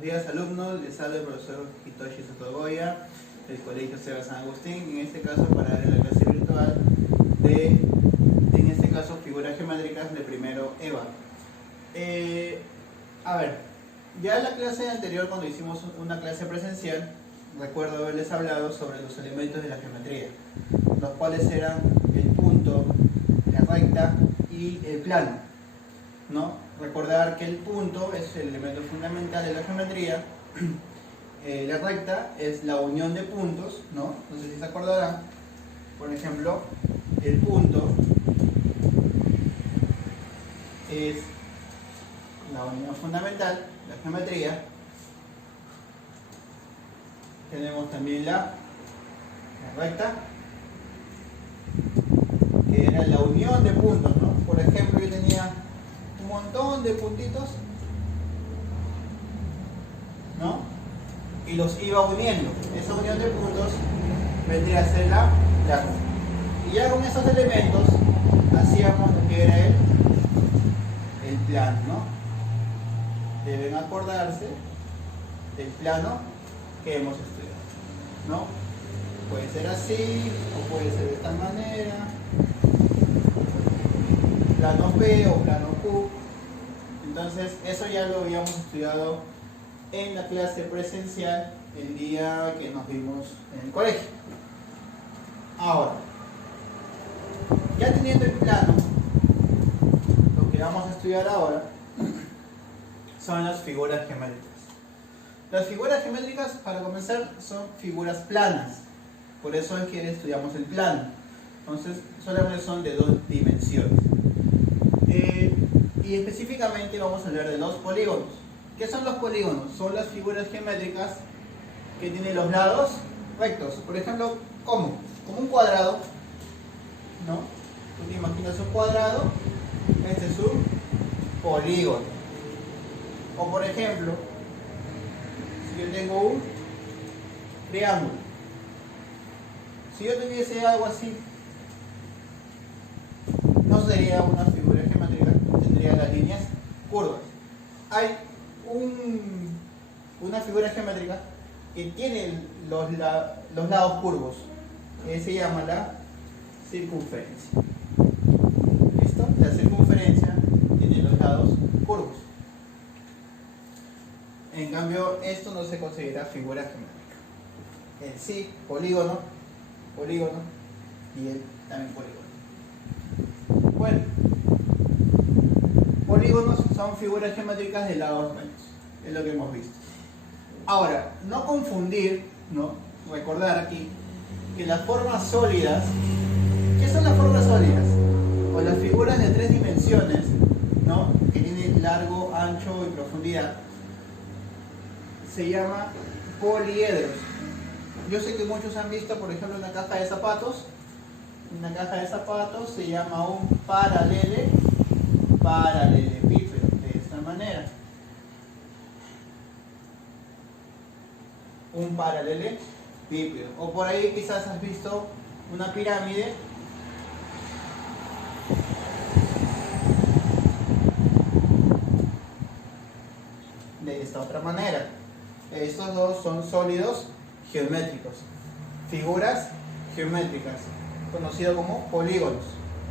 Buenos días alumnos, les habla el profesor Hitoshi Sotogoya del Colegio Seba San Agustín, en este caso para dar la clase virtual de, en este caso, figuras geométricas de primero EVA. A ver, ya en la clase anterior cuando hicimos una clase presencial, recuerdo haberles hablado sobre los elementos de la geometría, los cuales eran el punto, la recta y el plano, ¿no? Recordar que el punto es el elemento fundamental de la geometría, la recta es la unión de puntos, ¿no? No sé si se acordarán, por ejemplo, el punto es la unión fundamental, la geometría. Tenemos también la recta, que era la unión de puntos, ¿no? Por ejemplo, yo tenía un montón de puntitos, ¿no? Y los iba uniendo. Esa unión de puntos vendría a ser la recta. Y ya con esos elementos hacíamos lo que era el plano, ¿no? Deben acordarse del plano que hemos estudiado, ¿no? Puede ser así o puede ser de esta manera, plano P o plano Q. Entonces eso ya lo habíamos estudiado en la clase presencial el día que nos vimos en el colegio. Ahora, ya teniendo el plano, lo que vamos a estudiar ahora son las figuras geométricas. Las figuras geométricas, para comenzar, son figuras planas, por eso es que estudiamos el plano. Entonces solamente son de 2 dimensiones. Y específicamente vamos a hablar de los polígonos. ¿Qué son los polígonos? Son las figuras geométricas que tienen los lados rectos. Por ejemplo, ¿cómo? Como un cuadrado, ¿no? Tú te imaginas un cuadrado, este es un polígono. O por ejemplo, si yo tengo un triángulo, si yo tuviese algo así, no sería una figura geométrica, tendría las líneas curvas. Hay una figura geométrica que tiene los lados curvos, que se llama la circunferencia. ¿Listo? La circunferencia tiene los lados curvos. En cambio, esto no se considera figura geométrica. En sí, polígono y él también polígono. Bueno, polígonos son figuras geométricas de lados rectos, es lo que hemos visto. Ahora, no confundir, ¿no? Recordar aquí que las formas sólidas, ¿qué son las formas sólidas? O las figuras de 3 dimensiones, ¿no? Que tienen largo, ancho y profundidad, se llama poliedros. Yo sé que muchos han visto, por ejemplo, una caja de zapatos. Una caja de zapatos se llama un paralelepípedo, de esta manera. Un paralelepípedo. O por ahí quizás has visto una pirámide. De esta otra manera. Estos dos son sólidos geométricos. Figuras geométricas, conocido como polígonos.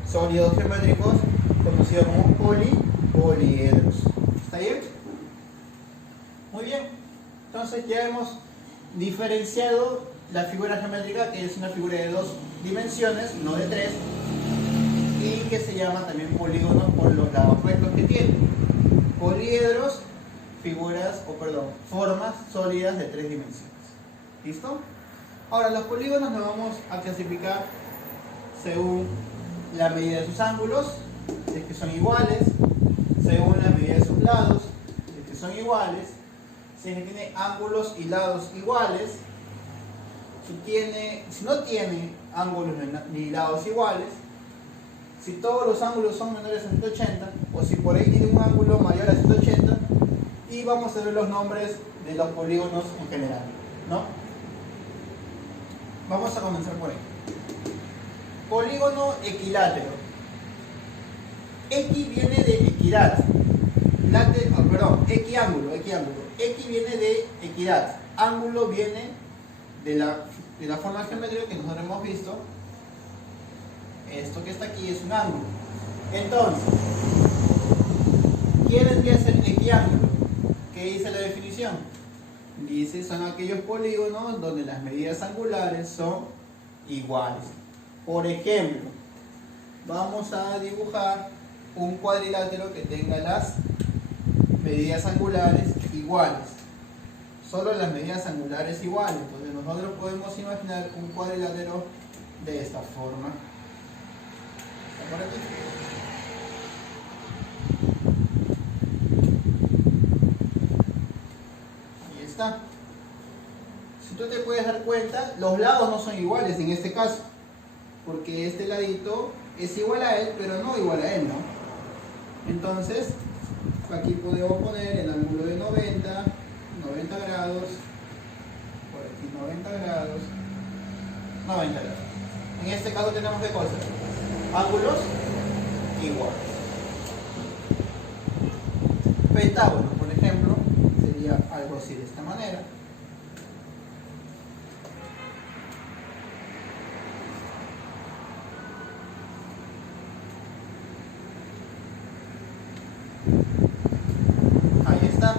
Sólidos geométricos, conocido como poliedros. ¿Está bien? Muy bien. Entonces ya hemos diferenciado la figura geométrica, que es una figura de 2 dimensiones, no de 3, y que se llama también polígono por los lados rectos que tiene. Poliedros, formas sólidas de 3 dimensiones. ¿Listo? Ahora, los polígonos los vamos a clasificar según la medida de sus ángulos, si es que son iguales, según la medida de sus lados, si es que son iguales, si es que tiene ángulos y lados iguales, si no tiene ángulos ni lados iguales, si todos los ángulos son menores a 180, o si por ahí tiene un ángulo mayor a 180, y vamos a ver los nombres de los polígonos en general, ¿no? Vamos a comenzar por ahí. Polígono equilátero. X viene de equidad. equiángulo. X viene de equidad, ángulo viene de la forma geométrica que nosotros hemos visto. Esto que está aquí es un ángulo. Entonces, ¿qué vendría a ser equiángulo? ¿Qué dice la definición? Dice, son aquellos polígonos donde las medidas angulares son iguales. Por ejemplo, vamos a dibujar un cuadrilátero que tenga las medidas angulares iguales. Solo las medidas angulares iguales. Entonces nosotros podemos imaginar un cuadrilátero de esta forma. ¿Está por aquí? Ahí está. Si tú te puedes dar cuenta, los lados no son iguales en este caso, porque este ladito es igual a él, pero no igual a él, ¿no? Entonces, aquí podemos poner el ángulo de 90 grados, por aquí 90 grados, 90 grados. En este caso tenemos ¿qué cosa? Ángulos iguales. Pentágono, por ejemplo, sería algo así de esta manera. Ahí está.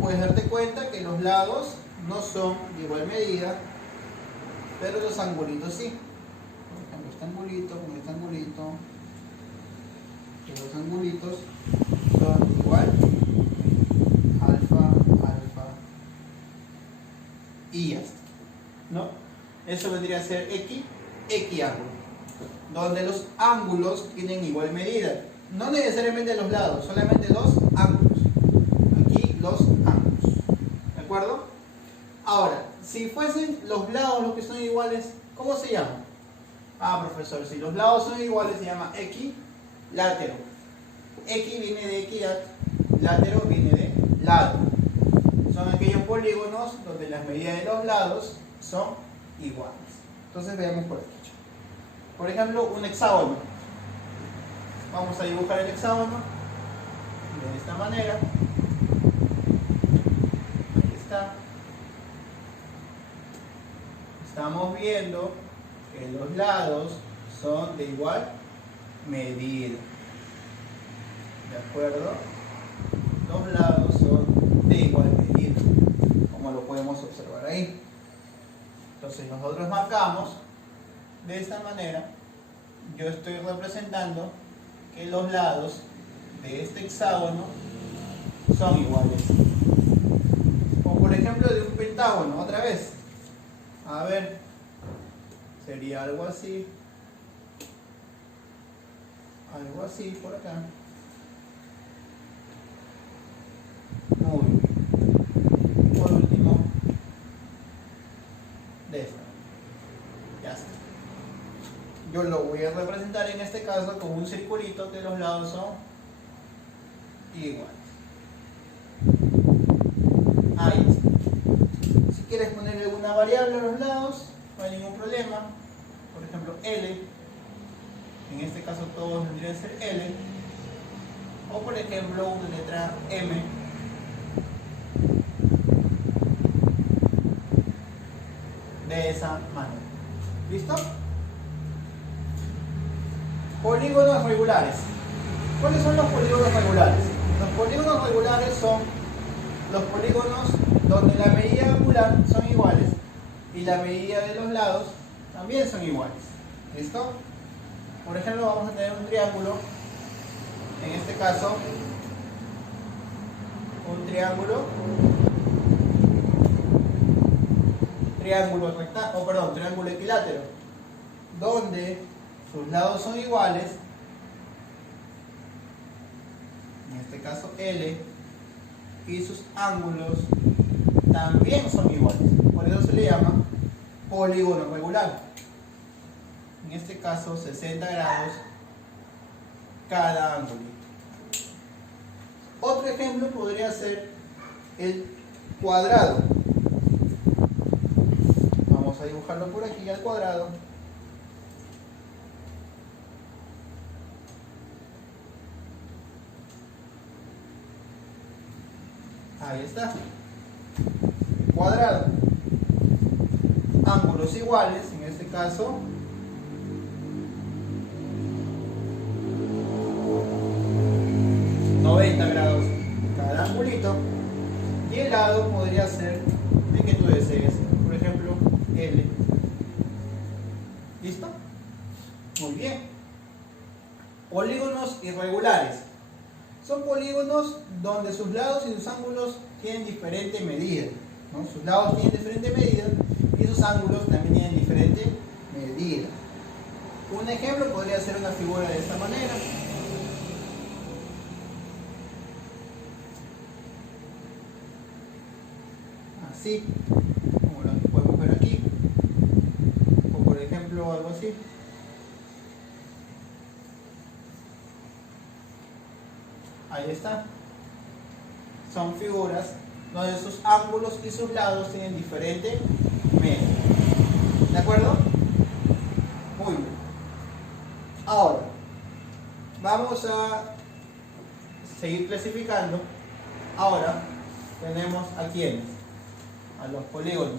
Puedes darte cuenta que los lados no son de igual medida, pero los angulitos sí. Por ejemplo, este angulito con este angulito, los angulitos son igual, alfa, y ya está, ¿no? Eso vendría a ser equiángulo, donde los ángulos tienen igual medida. No necesariamente los lados, solamente los ángulos. Aquí los ángulos. ¿De acuerdo? Ahora, si fuesen los lados los que son iguales, ¿cómo se llama? Ah, profesor, si los lados son iguales se llama equilátero. X viene de equidad, látero viene de lado. Son aquellos polígonos donde las medidas de los lados son iguales. Entonces veamos por aquí. Por ejemplo, un hexágono. Vamos a dibujar el hexágono de esta manera. Ahí está. Estamos viendo que los lados son de igual medida. ¿De acuerdo? Los lados son de igual medida, como lo podemos observar ahí. Entonces nosotros marcamos de esta manera. Yo estoy representando que los lados de este hexágono son iguales. O por ejemplo de un pentágono, otra vez. A ver, sería algo así por acá. Muy bien. Por último, de esta. Ya está. Yo lo voy a representar en este caso con un circulito que los lados son iguales. Ahí está. Si quieres ponerle alguna variable a los lados, no hay ningún problema. Por ejemplo, L. En este caso todos vendrían a ser L. O por ejemplo, una letra M. De esa manera. ¿Listo? Polígonos regulares. ¿Cuáles son los polígonos regulares? Los polígonos regulares son los polígonos donde la medida angular son iguales y la medida de los lados también son iguales. ¿Listo? Por ejemplo, vamos a tener un triángulo. En este caso, un triángulo equilátero, donde sus lados son iguales, en este caso L, y sus ángulos también son iguales. Por eso se le llama polígono regular. En este caso 60 grados cada ángulo. Otro ejemplo podría ser el cuadrado. Vamos a dibujarlo por aquí al cuadrado. Ahí está. Cuadrado. Ángulos iguales, en este caso. $90 cada angulito. Y el lado podría ser el que tú desees. Por ejemplo, L. ¿Listo? Muy bien. Polígonos irregulares. Son polígonos donde sus lados y sus ángulos tienen diferente medida, ¿no? Sus lados tienen diferente medida y sus ángulos también tienen diferente medida. Un ejemplo podría ser una figura de esta manera. Así, como lo podemos ver aquí. O por ejemplo algo así. Ahí está. Son figuras donde sus ángulos y sus lados tienen diferente medida. ¿De acuerdo? Muy bien. Ahora, vamos a seguir clasificando. Ahora tenemos a quiénes. A los polígonos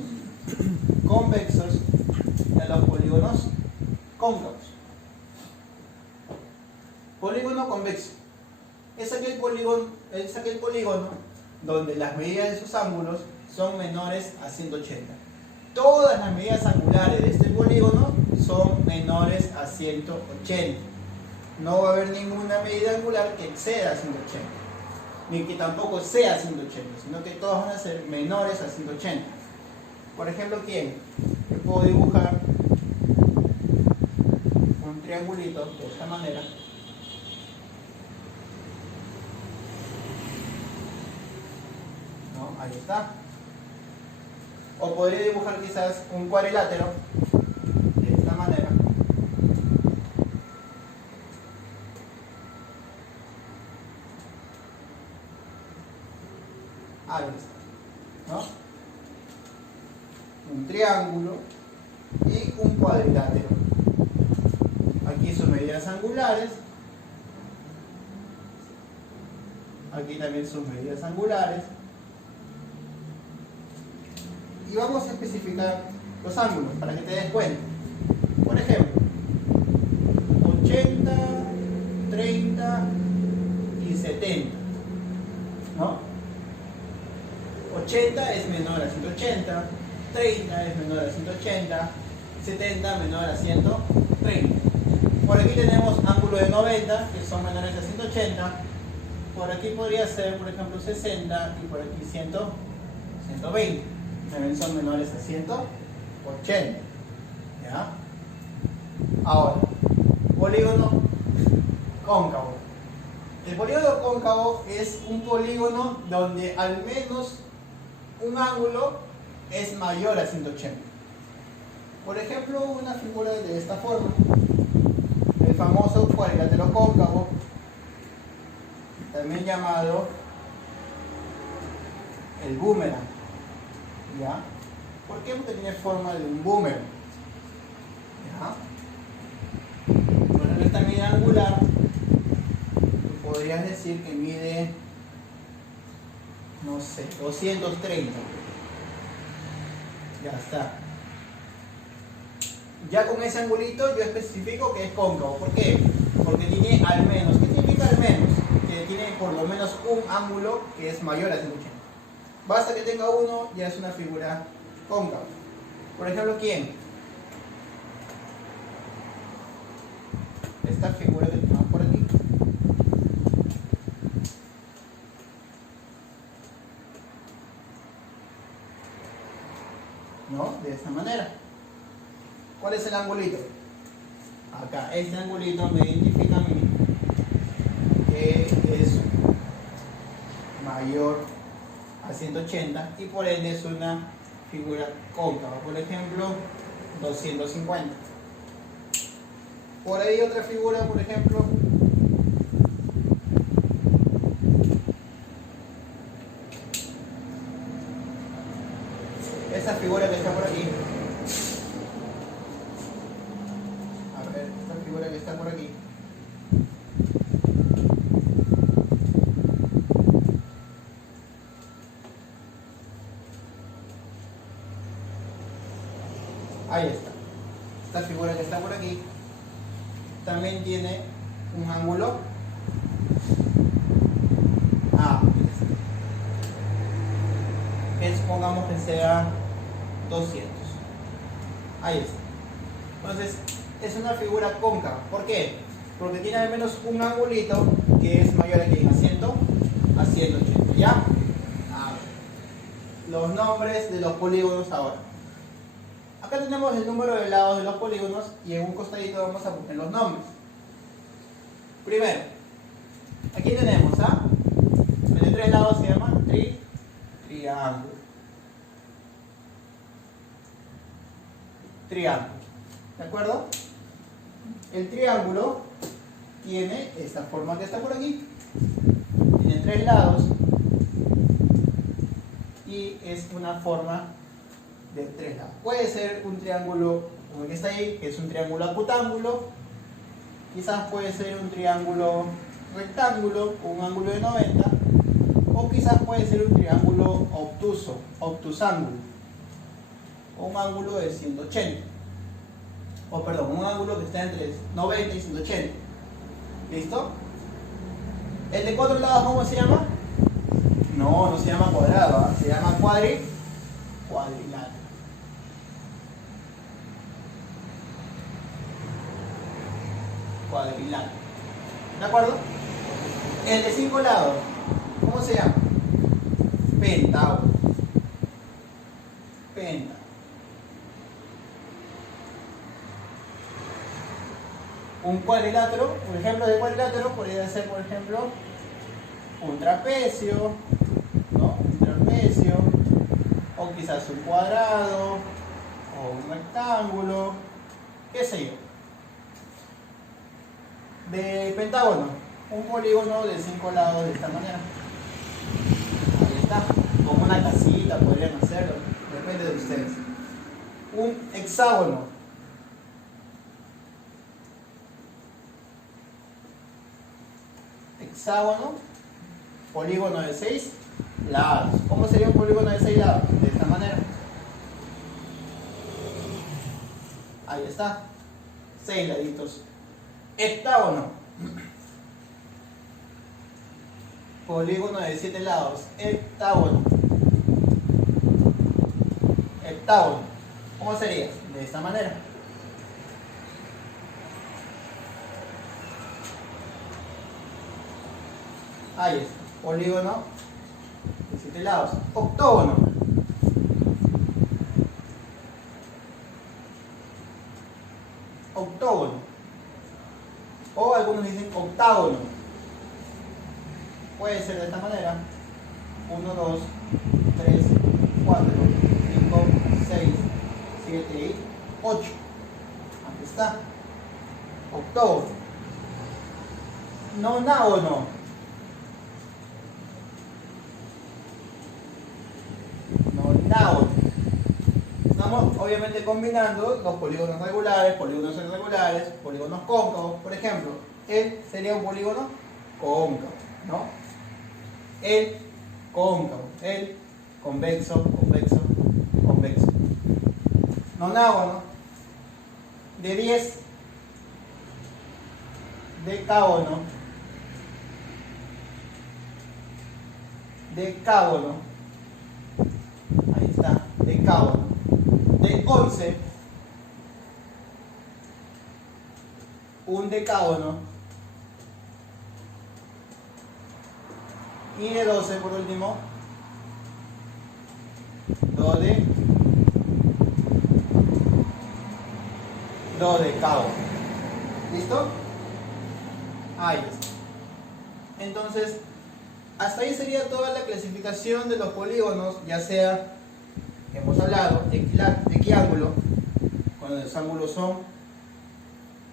convexos y a los polígonos cóncavos. Polígono convexo es aquel polígono donde las medidas de sus ángulos son menores a 180. Todas las medidas angulares de este polígono son menores a 180. No va a haber ninguna medida angular que exceda 180, ni que tampoco sea 180, sino que todas van a ser menores a 180. Por ejemplo, ¿quién? Yo puedo dibujar un triangulito de esta manera. ¿No? Ahí está. O podría dibujar quizás un cuadrilátero de esta manera. Ahí está, ¿no? Un triángulo y un cuadrilátero. Aquí sus medidas angulares. Aquí también sus medidas angulares. Y vamos a especificar los ángulos para que te des cuenta. Por ejemplo, 80, 30 y 70, ¿no? 80 es menor a 180, 30 es menor a 180, 70 menor a 130. Por aquí tenemos ángulos de 90 que son menores a 180. Por aquí podría ser, por ejemplo, 60 y por aquí 120. También son menores a 180. ¿Ya? Ahora, polígono cóncavo. El polígono cóncavo es un polígono donde al menos un ángulo es mayor a 180. Por ejemplo, una figura de esta forma. El famoso cuadrilátero cóncavo, también llamado el boomerang. ¿Ya? ¿Por qué? Porque tiene forma de un boomerang. ¿Ya? Bueno, esta medida angular, podrías decir que mide, no sé, 230. Ya está. Ya con ese angulito yo especifico que es cóncavo. ¿Por qué? Porque tiene al menos. ¿Qué significa al menos? Que tiene por lo menos un ángulo que es mayor a 180. Basta que tenga uno, ya es una figura cóncava. Por ejemplo, ¿quién? Esta figura que tenemos por aquí. ¿No? De esta manera. ¿Cuál es el angulito? Acá, este angulito me identifica a mí que es mayor a 180 y por ende es una figura cóncava. Por ejemplo, 250. Por ahí otra figura, por ejemplo, esta figura que está por aquí. A ver, esta figura que está por aquí. Ahí está. Esta figura que está por aquí también tiene un ángulo A. Que supongamos que sea 200. Ahí está. Entonces, es una figura cóncava. ¿Por qué? Porque tiene al menos un angulito que es mayor a 100, a 180. ¿Ya? A ver. Los nombres de los polígonos ahora. Acá tenemos el número de lados de los polígonos y en un costadito vamos a poner los nombres. Primero, aquí tenemos ¿ah? El de 3 lados se llama triángulo. Triángulo. ¿De acuerdo? El triángulo tiene esta forma que está por aquí. Tiene 3 lados y es una forma de 3 lados. Puede ser un triángulo como el que está ahí, que es un triángulo acutángulo. Quizás puede ser un triángulo rectángulo con un ángulo de 90. O quizás puede ser un triángulo obtusángulo, con un ángulo de 180. O perdón, un ángulo que está entre 90 y 180. ¿Listo? ¿El de 4 lados cómo se llama? No se llama cuadrado, ¿eh? Se llama cuadrilátero. Cuadrilátero. ¿De acuerdo? El de 5 lados, ¿cómo se llama? Pentágono. Pentágono. Un cuadrilátero, un ejemplo de cuadrilátero podría ser, por ejemplo, un trapecio, ¿no? Un trapecio, o quizás un cuadrado, o un rectángulo, qué sé yo. De pentágono, un polígono de 5 lados de esta manera. Ahí está, como una casita podrían hacerlo, depende de ustedes. Un hexágono. Hexágono, polígono de 6 lados. ¿Cómo sería un polígono de 6 lados? De esta manera. Ahí está, 6 laditos. Heptágono, polígono de 7 lados. Heptágono. Heptágono, ¿cómo sería? De esta manera. Ahí está, polígono de 7 lados. Octógono. Octógono. O algunos dicen octágono. Puede ser de esta manera. 1, 2, 3, 4, 5, 6, 7 y 8. Aquí está. Octógono. Nonágono. Estamos obviamente combinando los polígonos regulares, polígonos irregulares, polígonos cóncavos. Por ejemplo, él sería un polígono cóncavo, ¿no? El cóncavo, el convexo, convexo, convexo. Nonágono de 10, decágono, decágono. Ahí está, decágono. De 11, un decágono. Y de 12, por último, dodecágono. ¿Listo? Ahí está. Entonces, hasta ahí sería toda la clasificación de los polígonos, ya sea, hemos hablado, equiángulo, cuando los ángulos son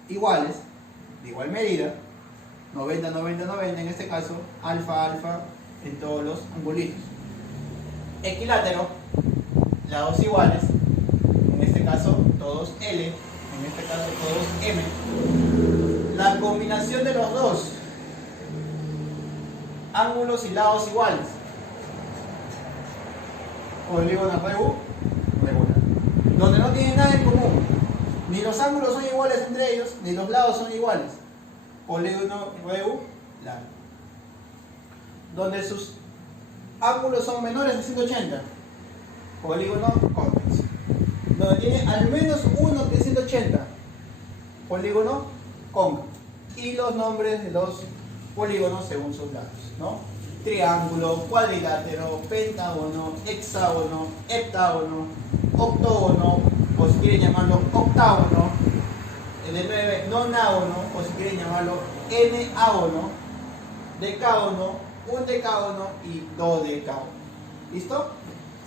iguales, de igual medida, 90, 90, 90 en este caso, alfa, alfa en todos los angulitos. Equilátero, lados iguales, en este caso todos L, en este caso todos M. La combinación de los dos, ángulos y lados iguales. Polígono regular. Donde no tienen nada en común. Ni los ángulos son iguales entre ellos, ni los lados son iguales. Polígono regular. Donde sus ángulos son menores de 180. Polígono convex. Donde tiene al menos uno de 180. Polígono cóncavo. Y los nombres de los polígonos según sus lados, ¿no? Triángulo, cuadrilátero, pentágono, hexágono, heptágono, octógono, o si quieren llamarlo octágono, el de 9, nonágono, o si quieren llamarlo enágono, decágono, undecágono y dodecágono. ¿Listo?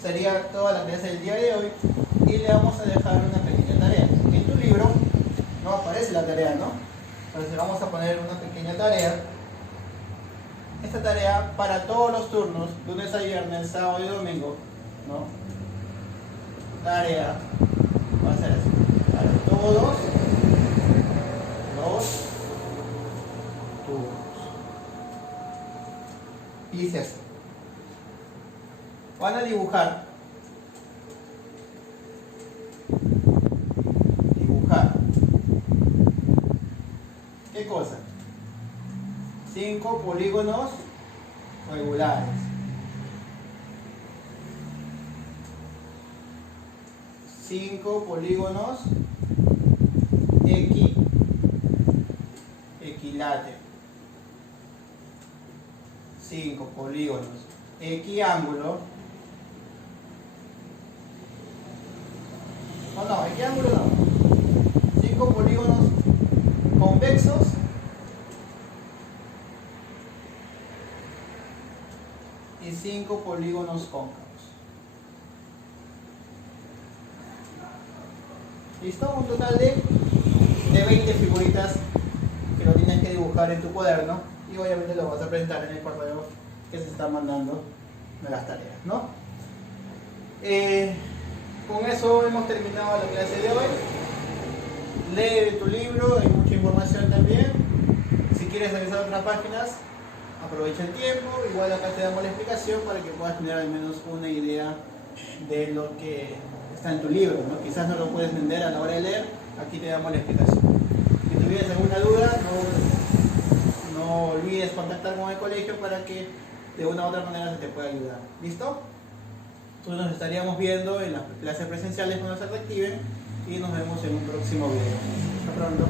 Sería toda la clase del día de hoy y le vamos a dejar una pequeña tarea. En tu libro no aparece la tarea, ¿no? Entonces vamos a poner una pequeña tarea. Esta tarea para todos los turnos, lunes a viernes, sábado y domingo, ¿no? Tarea va a ser así, para todos los turnos. Y dice así. Van a dibujar. ¿Qué cosa? 5 polígonos regulares. 5 polígonos equiláteros. 5 polígonos equiángulo. No, equiángulo no. 5 polígonos convexos y 5 polígonos cóncavos. ¿Listo? Un total de 20 figuritas que lo tienes que dibujar en tu cuaderno y obviamente lo vas a presentar en el correo que se está mandando de las tareas, ¿no? Con eso hemos terminado la clase de hoy. Lee tu libro, hay mucha información también. Si quieres revisar otras páginas, aprovecha el tiempo. Igual acá te damos la explicación para que puedas tener al menos una idea de lo que está en tu libro, ¿no? Quizás no lo puedes entender a la hora de leer, aquí te damos la explicación. Si tuvieras alguna duda, no olvides contactar con el colegio para que de una u otra manera se te pueda ayudar. ¿Listo? Entonces nos estaríamos viendo en las clases presenciales cuando se reactiven y nos vemos en un próximo video. Hasta pronto.